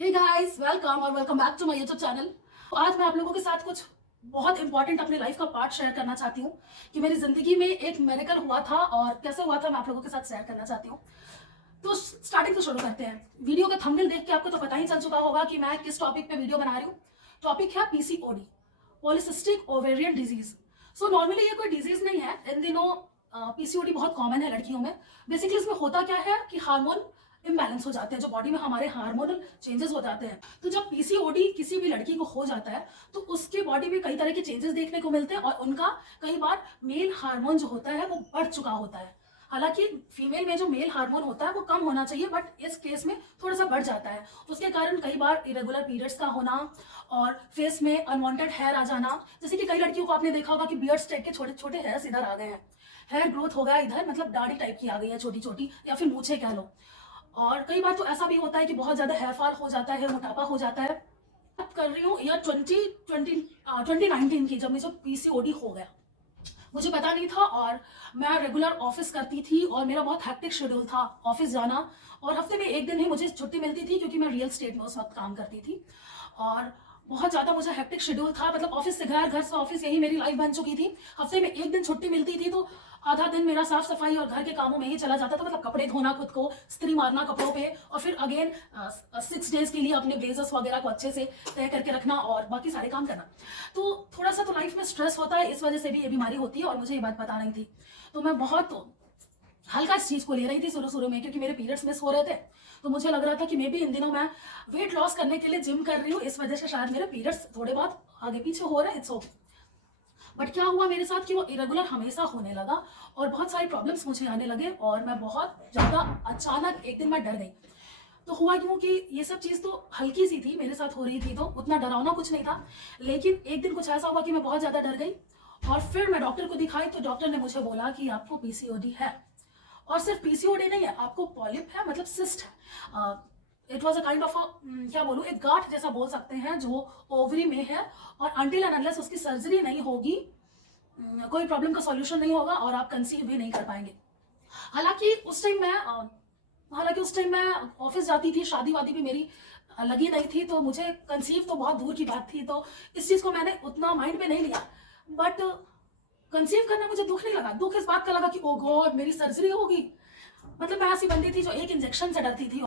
हे guys, welcome और welcome back to my YouTube channel. आज मैं आप लोगों के साथ कुछ बहुत इंपॉर्टेंट अपने लाइफ का पार्ट शेयर करना चाहती हूँ कि मेरी जिंदगी में एक मेरेकल हुआ था और कैसे हुआ था मैं आप लोगों के साथ शेयर करना चाहती हूँ। तो स्टार्टिंग से शुरू करते हैं। वीडियो का थंबनेल देख के आपको तो पता ही चल चुका होगा कि मैं किस टॉपिक पे वीडियो बना रही हूँ। टॉपिक है PCOD, polycystic ovarian disease. So normally ये कोई डिजीज नहीं है। इन दिनों पीसीओडी बहुत कॉमन है लड़कियों में। बेसिकली इसमें होता क्या है कि हार्मोन इम्बैलेंस हो जाते हैं, जो बॉडी में हमारे हार्मोनल चेंजेस हो जाते हैं। तो जब पीसीओडी किसी भी लड़की को हो जाता है तो उसके बॉडी में कई तरह के चेंजेस देखने को मिलते हैं और उनका कई बार मेल हार्मोन जो होता है वो बढ़ चुका होता है। हालांकि फीमेल में जो मेल हार्मोन होता है वो कम होना चाहिए, बट इस केस में थोड़ा सा बढ़ जाता है। उसके कारण कई बार इरेगुलर पीरियड्स का होना और फेस में अनवांटेड हेयर आ जाना। जैसे कि कई लड़कियों को आपने देखा होगा कि बियर्ड्स टाइप के छोटे छोटे हेयर्स इधर आ गए हैं, हेयर ग्रोथ हो गया इधर, मतलब दाढ़ी टाइप की आ गई है छोटी छोटी, या फिर मूछें कह लो। और कई बार तो ऐसा भी होता है कि बहुत ज्यादा हेयर फॉल हो जाता है, मोटापा हो जाता है। बात कर रही हूँ ईयर 2019 की, जब मुझे पीसीओडी हो गया। मुझे पता नहीं था और मैं रेगुलर ऑफिस करती थी और मेरा बहुत हेक्टिक शेड्यूल था ऑफिस जाना, और हफ्ते में एक दिन ही मुझे छुट्टी मिलती थी क्योंकि मैं रियल स्टेट में उस वक्त काम करती थी। और बहुत ज़्यादा मुझे हेक्टिक शेड्यूल था, मतलब ऑफिस से घर, घर से ऑफिस, यही मेरी लाइफ बन चुकी थी। हफ्ते में एक दिन छुट्टी मिलती थी तो आधा दिन मेरा साफ सफाई और घर के कामों में ही चला जाता था। मतलब कपड़े धोना, खुद को स्त्री मारना कपड़ों पे, और फिर अगेन 6 डेज के लिए अपने ब्लेजर्स वगैरह को अच्छे से तय करके रखना और बाकी सारे काम करना। तो थोड़ा सा तो लाइफ में स्ट्रेस होता है, इस वजह से भी ये बीमारी होती है और मुझे ये बात पता नहीं थी। तो मैं बहुत हल्का इस चीज को ले रही थी शुरू शुरू में, क्योंकि मेरे पीरियड्स मिस हो रहे थे। तो मुझे लग रहा था कि मे भी इन दिनों मैं वेट लॉस करने के लिए जिम कर रही हूँ, इस वजह से शायद मेरे पीरियड्स थोड़े बहुत आगे पीछे हो रहे हैं। It's okay. बट क्या हुआ मेरे साथ कि वो इरेगुलर हमेशा होने लगा और बहुत सारी प्रॉब्लम्स मुझे आने लगे और मैं बहुत ज्यादा अचानक एक दिन मैं डर गई। तो हुआ क्यों कि ये सब चीज तो हल्की सी थी, मेरे साथ हो रही थी तो उतना डरावना कुछ नहीं था। लेकिन एक दिन कुछ ऐसा हुआ कि मैं बहुत ज्यादा डर गई और फिर मैं डॉक्टर को दिखाई तो डॉक्टर ने मुझे बोला कि आपको पीसीओडी है। और सिर्फ पीसीओडी नहीं है, आपको पॉलिप है, मतलब सिस्ट है। It was a kind of क्या बोलूँ, एक गांठ जैसा बोल सकते हैं जो ओवरी में है। और अनटिल एंड अनलेस उसकी सर्जरी नहीं होगी कोई प्रॉब्लम का सॉल्यूशन नहीं होगा और आप कंसीव भी नहीं कर पाएंगे। हालांकि उस टाइम मैं ऑफिस जाती थी, शादी वादी भी मेरी लगी नहीं थी, तो मुझे कंसीव तो बहुत दूर की बात थी। तो इस चीज को मैंने उतना माइंड पे नहीं लिया। बट कंसीव करना मुझे दुख नहीं लगा। दुख इस बात का लगा कि ओ गॉड, मेरी सर्जरी होगी। मतलब मैं ऐसी बंदी थी जो एक इंजेक्शन से डरती थी।